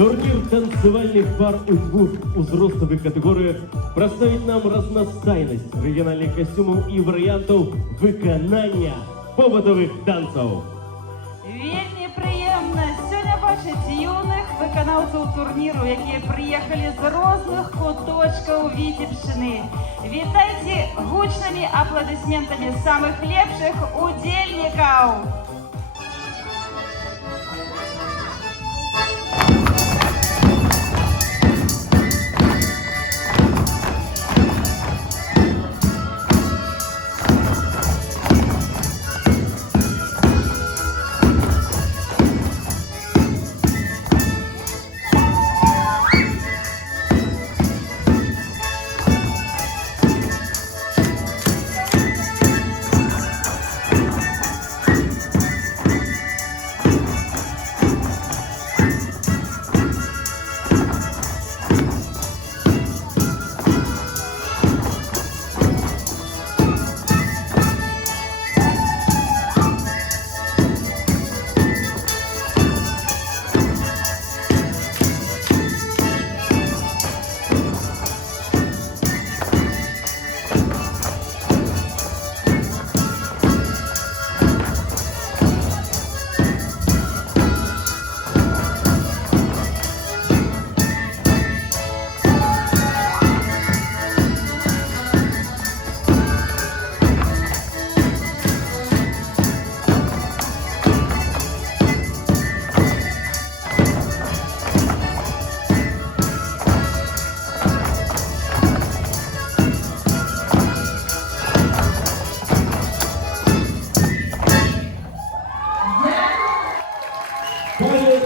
Турнир танцевальных пар у двух узростовых категорий представить нам разнастайность региональных костюмов и вариантов виконання побутових танців. Вельми приємно сьогодні бачити юних виконавців турніру, які приїхали з різних куточків Вітебщини. Вітайте гучними аплодисментами самих лепших удельників!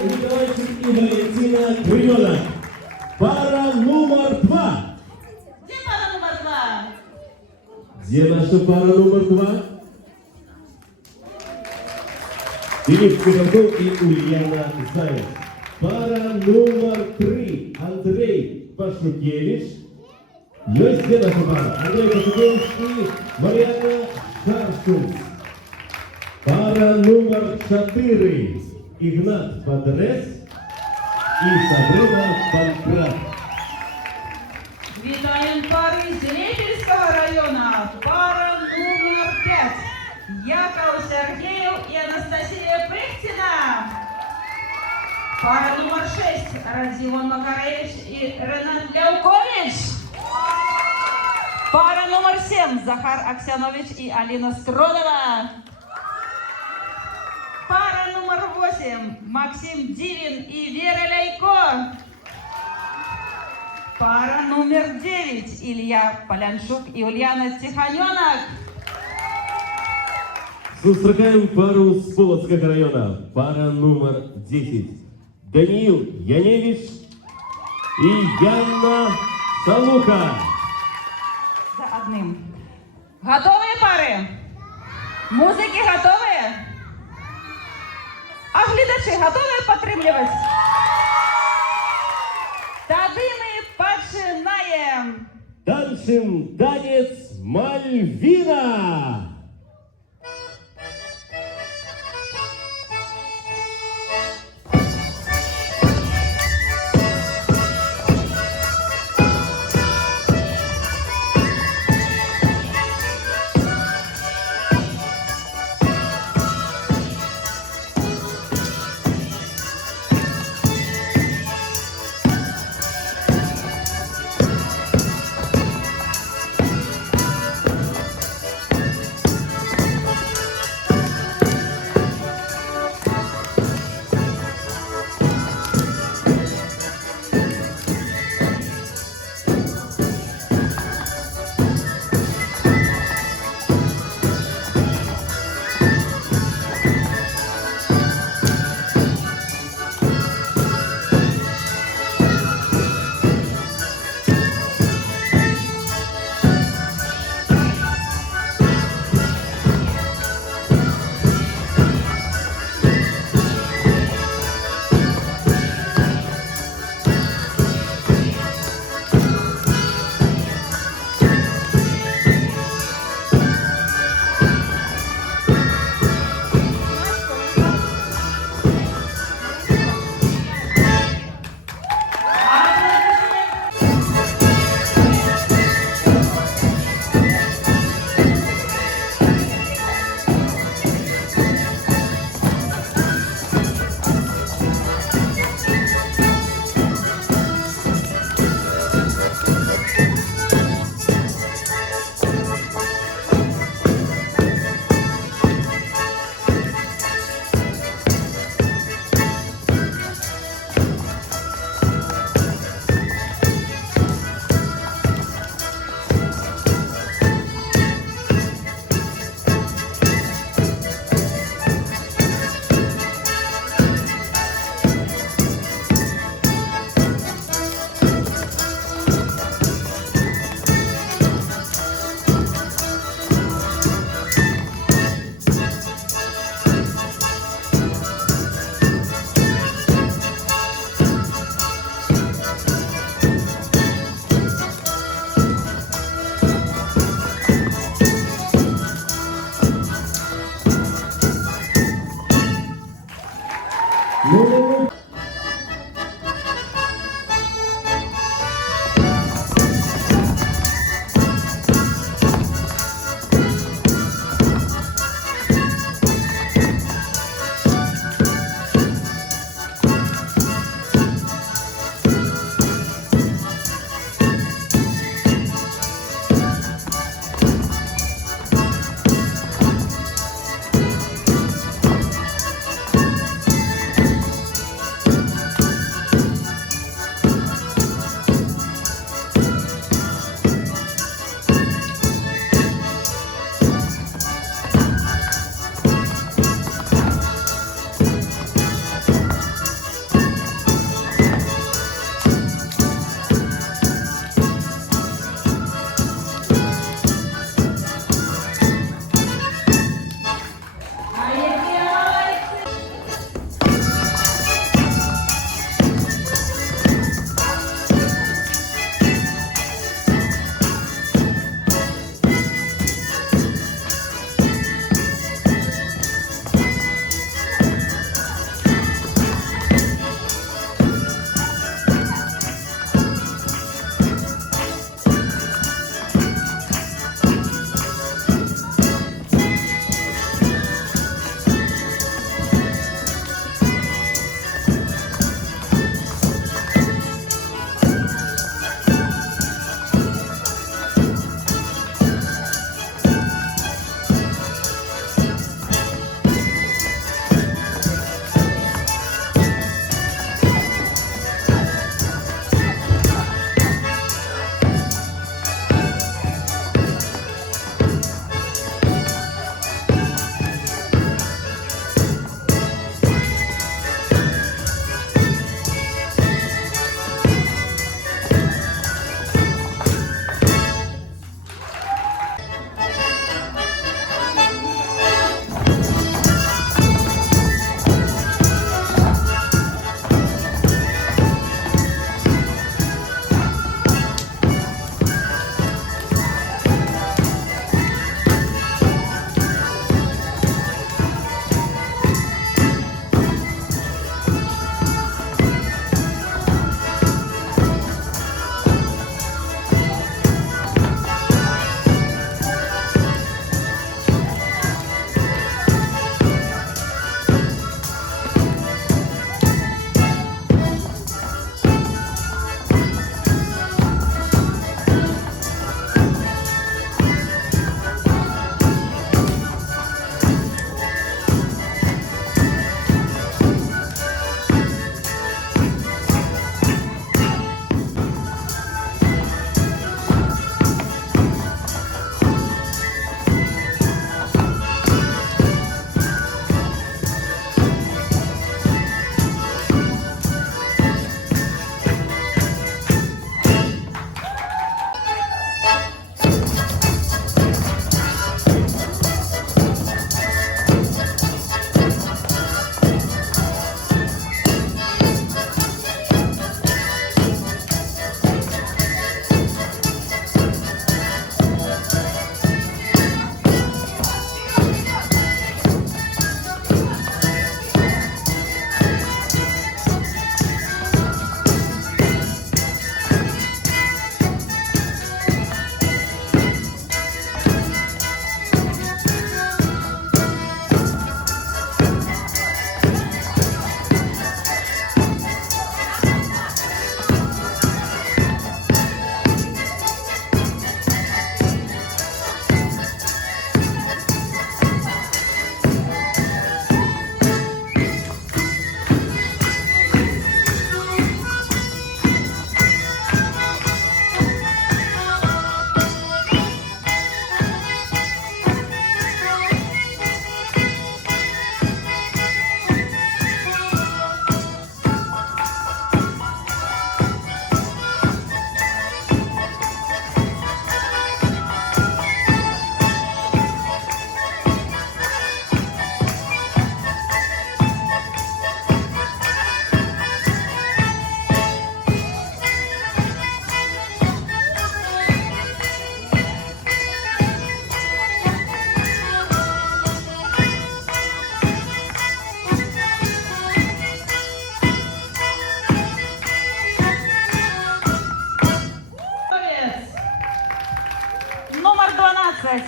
Николаевич и Валентина Крылёна. Пара номер 2. Де пара номер 2? Где наша пара номер 2? Филипп Кубанков и Ульяна Заяц. Пара номер 3. Андрей Пашукевич. Есть где наша пара? Андрей Пашукевич и Марьяна Шаршун. Пара номер 4. Игнат Подрез и Сабрина Панкрат. Вітаємо пари з Репельського району. Пара номер 5. Яков Сергеев и Анастасия Пыхтина. Пара номер 6. Радзимон Макаревич и Ренат Ляукович. Пара номер 7. Захар Аксянович и Алина Стронова. Пара номер 8. Максим Дивин и Вера Ляйко. Пара номер 9. Илья Поляншук и Ульяна Тихоненок. Зустрічаємо пару з Полоцкого району. Пара номер 10. Даниил Яневич и Яна Салуха. За одним. Готові пари? Музики готові? А глядачі готові підтримувати? Тоді ми починаємо. Танцем танец Мальвина.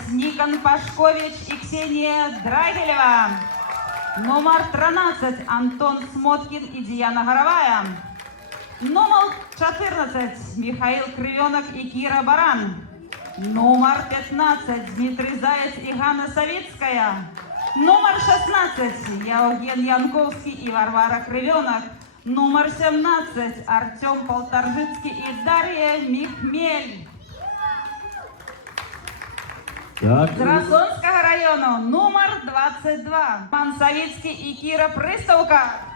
Никон Пашкович и Ксения Драгилева. Номер 13 Антон Смоткин и Диана Горовая. Номер 14 Михаил Кривенок и Кира Баран. Номер 15 Дмитрий Заяц и Ганна Савицкая. Номер 16 Евген Янковский и Варвара Кривенок. Номер 17 Артем Полторжицкий и Дарья Михмель. Так, З Расонского району номер 22 Роман Савицкий и Кира Пристовка.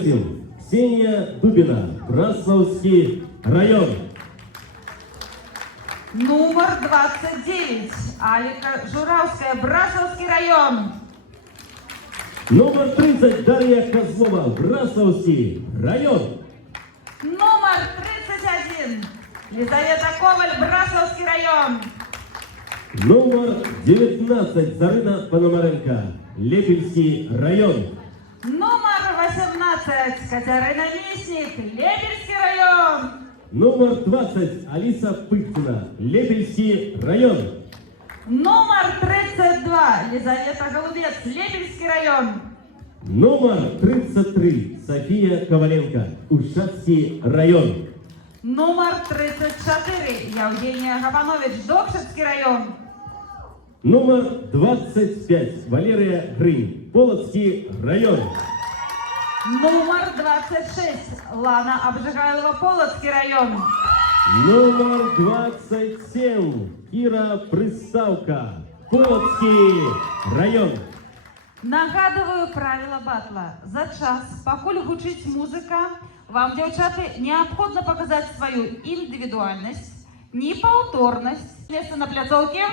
8. Ксения Дубина, Браславский район. Номер 29. Алика Журавская, Браславский район. Номер 30. Дарья Козлова, Браславский район. Номер 31. Лизавета Коваль, Браславский район. Номер 19. Зарина Пономаренко, Лепельский район. Номер 18. Катерина Лесник, Лебельский район. Номер 20. Алиса Пыткина, Лепельский район. Номер 32. Лизавета Голубец, Лебельский район. Номер 33. София Коваленко, Ушацкий район. Номер 34. Евгения Габанович, Докшевский район. Номер 25. Валерия Грынь, Полоцкий район. Номер 26. Лана Обжигайлова, Полоцкий район. Номер 27. Кира Приставка, Полоцкий район. Нагадываю правила батла. За час, пакуль гучыць музыка, вам, дзяўчаты, неабходна показать свою индивидуальность, непаўторнасць. Место на пляцоўке.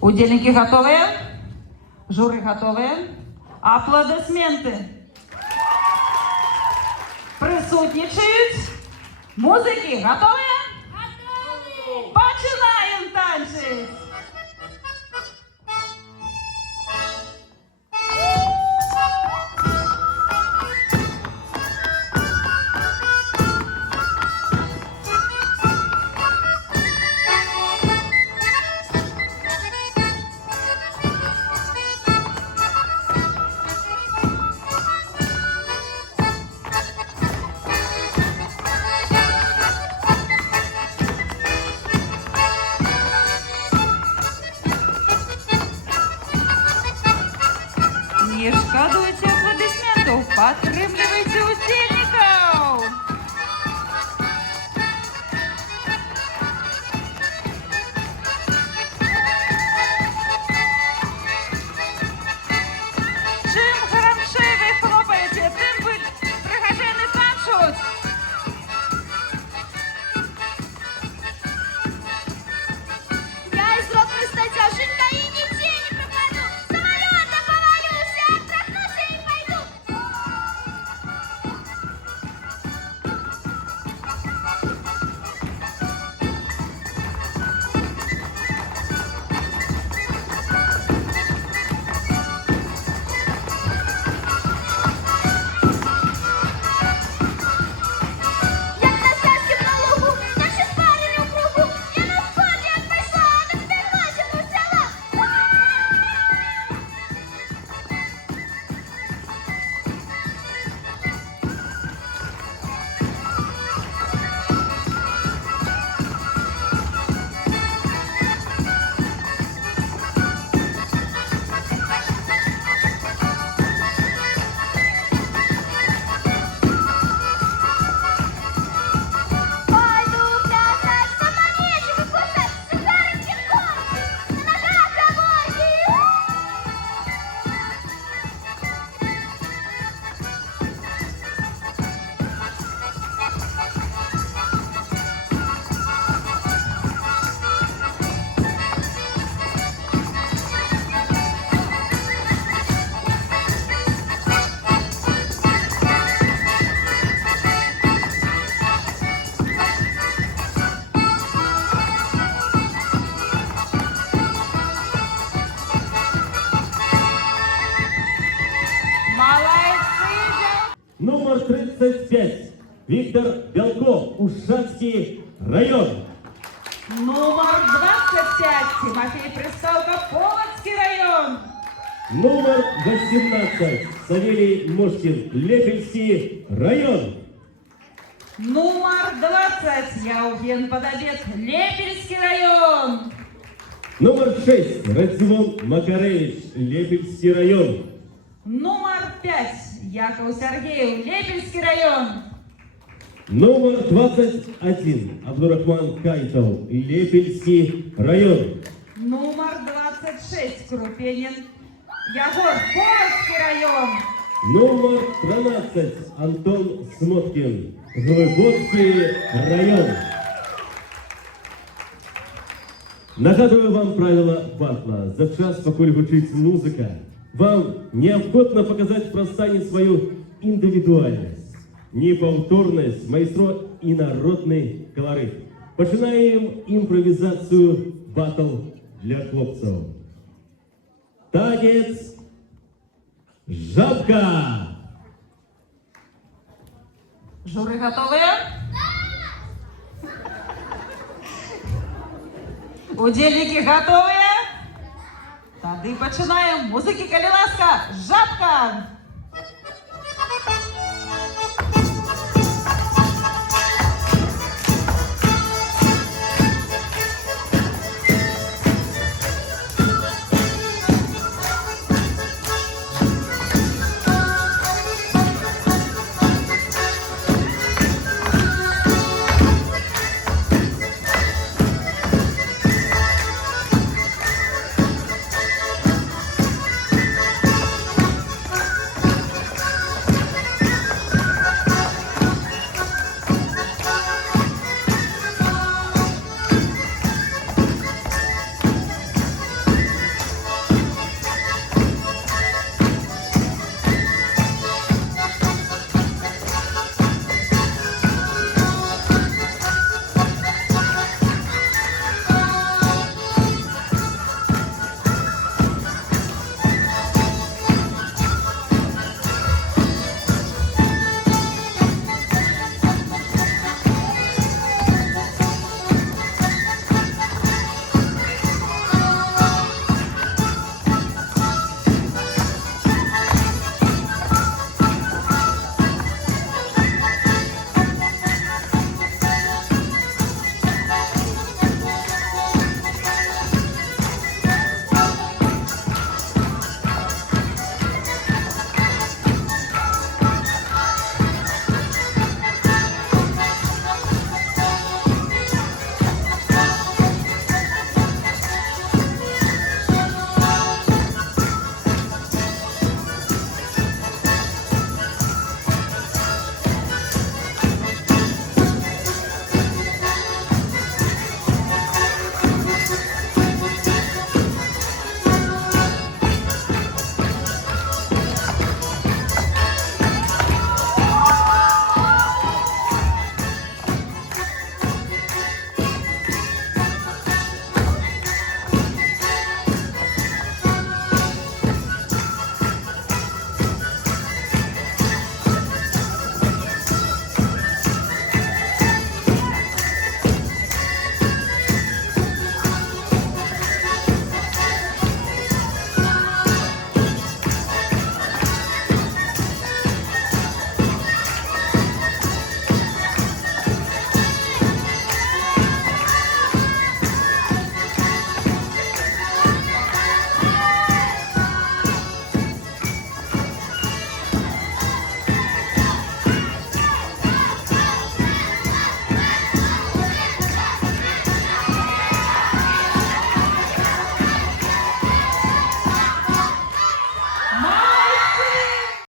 Удзельнікі готовыя? Журы готовыя? Аплодисменты. Присутнічають? Музики готові? Готові! Починаємо танці! Не шкадуйте аплодисментов, подкрепляйте удельников! Чим громче ви хлопаєте, тим ви пригажені танцюють! Я из родной статяшенька и нигде не пропаду. Самолета повалюсь, я отдохнусь и пойду. Як на сельськім налогу, наші спарені в кругу. Я на сход як прийшла, на підносі взяла. Пойду плясать, самонечек кусать, сигарочки курить, на ногах оборки. Молодцы, девчонки! Номер 35. Виктор Белков, Ушацкий район. Номер 25. Тимофей Приставка, Полоцкий район. Номер 18. Савелий Мошкин, Лепельский район. Номер 20. Евген Подобед, Лепельский район. Номер 6. Радзивон Макаревич, Лепельский район. Номер 5. Яков Сергеев, Лепельский район. Номер 21. Абдурахман Кайтов, Лепельский район. Номер 26. Крупенин Ягор, Полоцкий район. Номер 13. Антон Смоткин, Глибоцький район. Нагадую вам правила батла. За час, покуль гучить музика, вам необходно показать на сцені свою індивідуальність, неповторність, майстро і народний колорит. Починаємо імпровізацію батл для хлопців. Танець «Жабка». Журы готовы? Удельники готові? Тоді починаємо. Музики, коли ласка, жабка!